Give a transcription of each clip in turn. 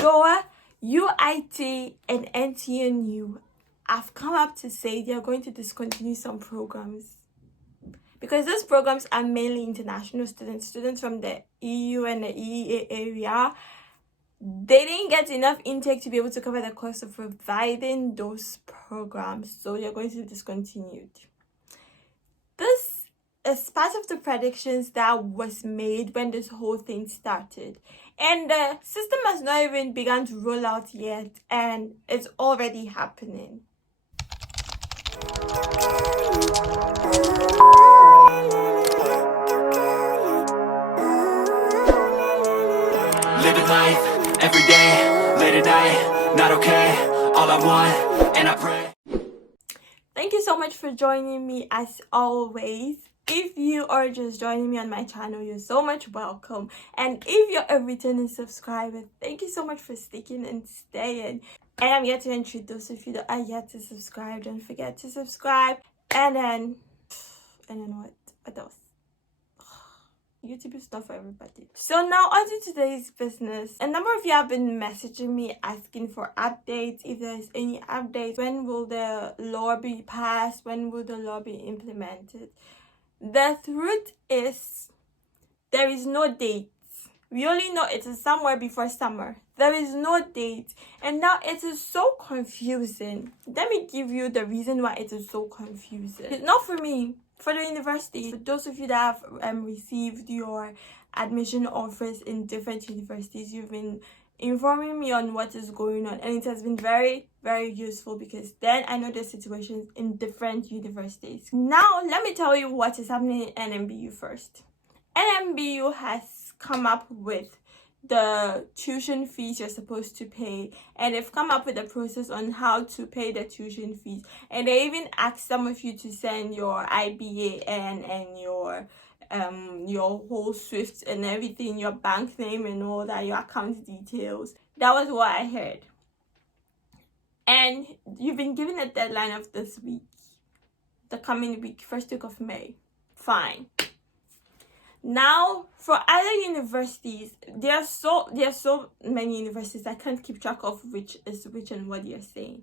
So UIT and NTNU have come up to say they are going to discontinue some programs because these programs are mainly international students from the EU and the EEA area. They didn't get enough intake to be able to cover the cost of providing those programs, so they're going to be discontinued. This is part of the predictions that was made when this whole thing started, and the system has not even begun to roll out yet, and it's already happening. Living life, every day, late at night, not okay, all I want, and I pray. Thank you so much for joining me as always. If you are just joining me on my channel, you're so much welcome. And if you're a returning subscriber, thank you so much for sticking and staying. And I'm here to introduce, if you that are yet to subscribe, don't forget to subscribe. And then what? What else? YouTube is not for everybody. So now on to today's business. A number of you have been messaging me asking for updates. If there's any updates, when will the law be passed? When will the law be implemented? The truth is, there is no date. We only know it is somewhere before summer. There is no date. And now it is so confusing. Let me give you the reason why it is so confusing. It's not for me. For the university, for those of you that have received your admission offers in different universities, you've been informing me on what is going on, and it has been very, very useful because then I know the situations in different universities. Now, let me tell you what is happening in NMBU first. NMBU has come up with the tuition fees you're supposed to pay, and they've come up with a process on how to pay the tuition fees, and they even asked some of you to send your IBAN and your whole SWIFT and everything, your bank name and all that, your account details. That was what I heard, and you've been given a deadline of this week, the coming week, first week of May. Fine. Now, for other universities, there are so many universities I can't keep track of which is which and what you're saying.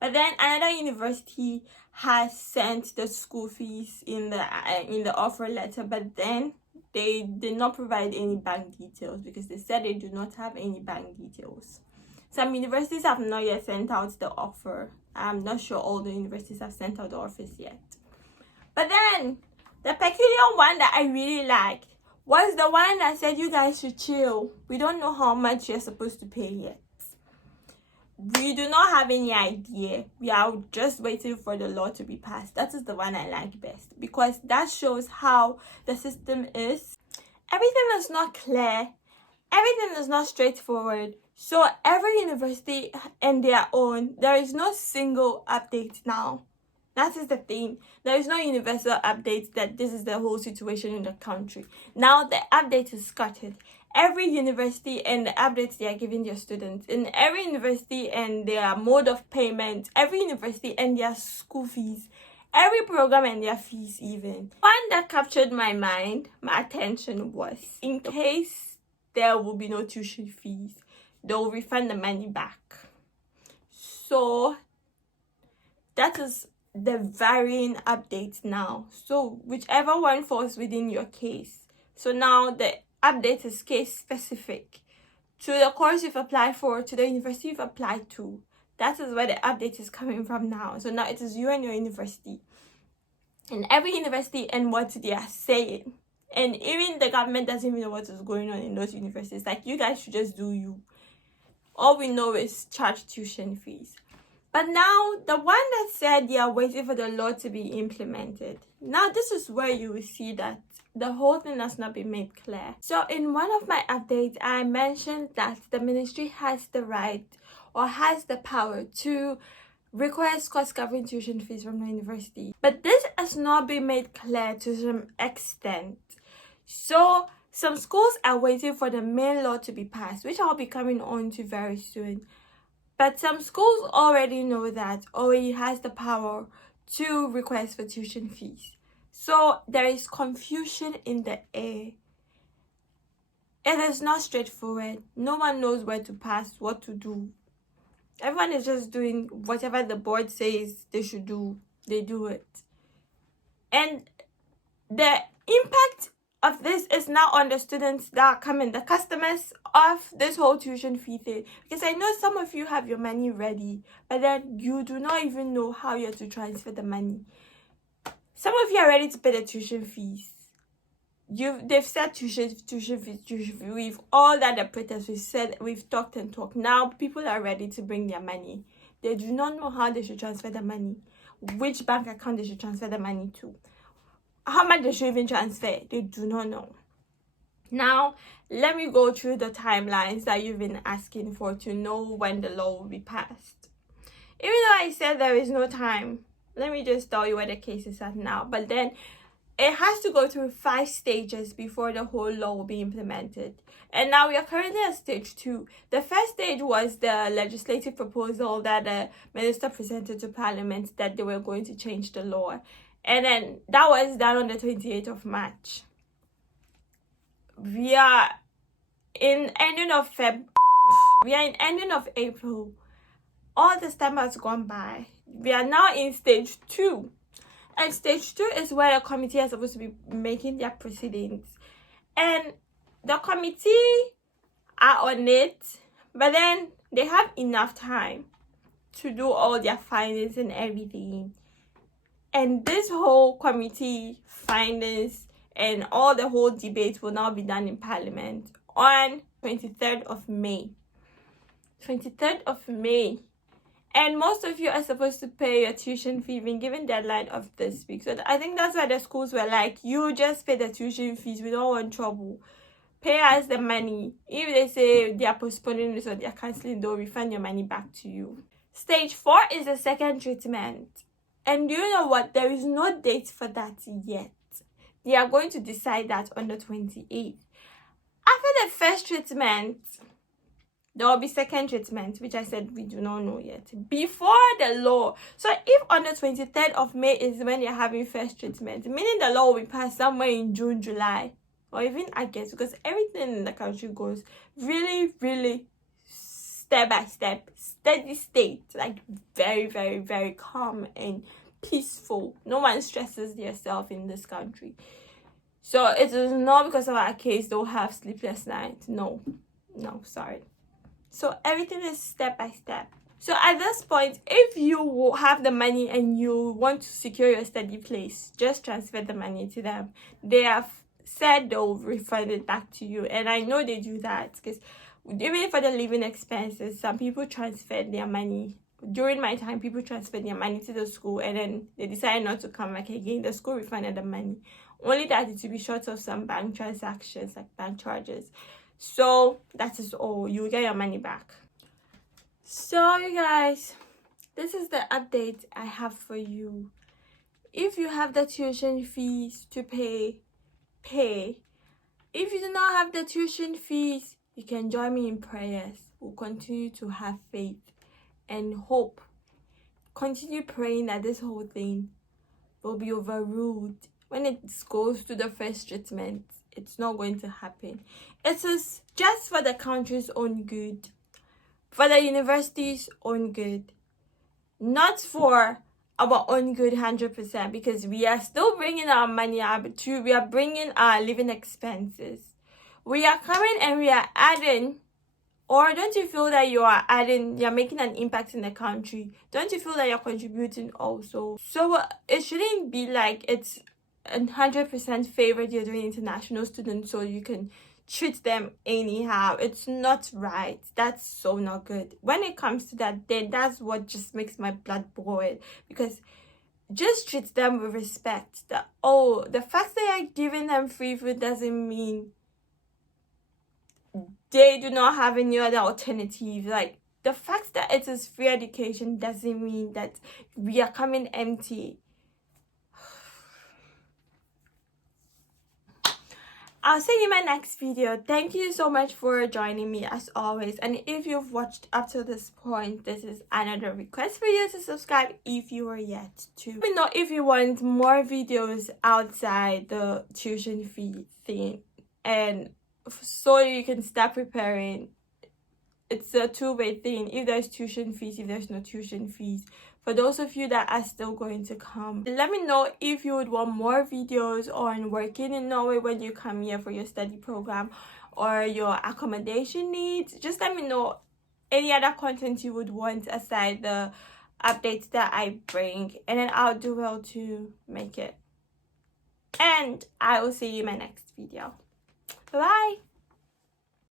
But then another university has sent the school fees in the offer letter, but then they did not provide any bank details because they said they do not have any bank details. Some universities have not yet sent out the offer. I'm not sure all the universities have sent out the offers yet. But then the peculiar one that I really liked was the one that said you guys should chill. We don't know how much you're supposed to pay yet. We do not have any idea. We are just waiting for the law to be passed. That is the one I like best because that shows how the system is. Everything is not clear. Everything is not straightforward. So every university and their own, there is no single update now. That is the thing. There is no universal update that this is the whole situation in the country. Now the update is scattered. Every university and the updates they are giving their students. In every university and their mode of payment. Every university and their school fees. Every program and their fees even. One that captured my attention was, in case there will be no tuition fees, they will refund the money back. So that is the varying updates now. So whichever one falls within your case. So now the update is case specific to the course you've applied for, to the university you've applied to. That is where the update is coming from now. So now it is you and your university. And every university and what they are saying. And even the government doesn't even know what is going on in those universities. Like, you guys should just do you. All we know is charge tuition fees. But now, the one that said they are waiting for the law to be implemented. Now, this is where you will see that the whole thing has not been made clear. So, in one of my updates, I mentioned that the ministry has the right or has the power to request cost-covering tuition fees from the university. But this has not been made clear to some extent. So, some schools are waiting for the main law to be passed, which I'll be coming on to very soon. But some schools already know that OAE has the power to request for tuition fees. So there is confusion in the air. It is not straightforward. No one knows where to pass, what to do. Everyone is just doing whatever the board says they should do. They do it. And the impact of this is now on the students that are coming, the customers of this whole tuition fee thing. Because I know some of you have your money ready, but then you do not even know how you're to transfer the money. Some of you are ready to pay the tuition fees. They've said tuition fees. We've all that the pretense. We've talked and talked. Now people are ready to bring their money. They do not know how they should transfer the money, which bank account they should transfer the money to, how much they should even transfer. They do not know. Now let me go through the timelines that you've been asking for to know when the law will be passed. Even though I said there is no time, let me just tell you where the case is at now. But then it has to go through 5 stages before the whole law will be implemented. And now we are currently at stage 2. The first stage was the legislative proposal that the minister presented to Parliament that they were going to change the law. And then that was done on the 28th of March. We are in ending of April. All this time has gone by. We are now in stage 2. And stage 2 is where the committee is supposed to be making their proceedings. And the committee are on it, but then they have enough time to do all their findings and everything. And this whole committee findings and all the whole debate will now be done in Parliament on 23rd of May. 23rd of May. And most of you are supposed to pay your tuition fee. You've been given deadline of this week. So I think that's why the schools were like, you just pay the tuition fees. We don't want trouble. Pay us the money. If they say they are postponing this or they are cancelling, they'll refund your money back to you. Stage 4 is the second treatment. And you know what? There is no date for that yet. They are going to decide that on the 28th. After the first treatment, there will be second treatment, which I said we do not know yet. Before the law. So if on the 23rd of May is when you're having first treatment, meaning the law will be passed somewhere in June, July, or even August, because everything in the country goes really, really step by step, steady state, like very, very, very calm and peaceful. No one stresses themselves in this country. So it is not because of our case they'll have sleepless nights. No, sorry. So everything is step by step. So at this point, if you have the money and you want to secure your study place, just transfer the money to them. They have said they'll refund it back to you. And I know they do that because even for the living expenses, some people transferred their money. During my time, people transferred their money to the school and then they decided not to come back again. The school refunded the money. Only that it will be short of some bank transactions, like bank charges. So that is all. You will get your money back. So you guys, this is the update I have for you. If you have the tuition fees to pay. If you do not have the tuition fees, you can join me in prayers. We'll continue to have faith and hope. Continue praying that this whole thing will be overruled. When it goes to the first treatment, it's not going to happen. It is just for the country's own good, for the university's own good, not for our own good 100%, because we are still bringing our money up too. We are bringing our living expenses. We are coming and we are adding. Or don't you feel that you are adding, you're making an impact in the country? Don't you feel that you're contributing also? So it shouldn't be like it's 100% favorite you're doing international students so you can treat them anyhow. It's not right. That's so not good. When it comes to that, then that's what just makes my blood boil, because just treat them with respect. The fact that you're giving them free food doesn't mean they do not have any other alternative. Like, the fact that it is free education doesn't mean that we are coming empty. I'll see you in my next video. Thank you so much for joining me as always. And if you've watched up to this point, this is another request for you to subscribe if you are yet to. Let me know if you want more videos outside the tuition fee thing. And so you can start preparing. It's a two-way thing. If there's tuition fees, if there's no tuition fees, for those of you that are still going to come, let me know if you would want more videos on working in Norway when you come here for your study program or your accommodation needs. Just let me know any other content you would want aside the updates that I bring, and then I'll do well to make it. And I will see you in my next video. Bye bye.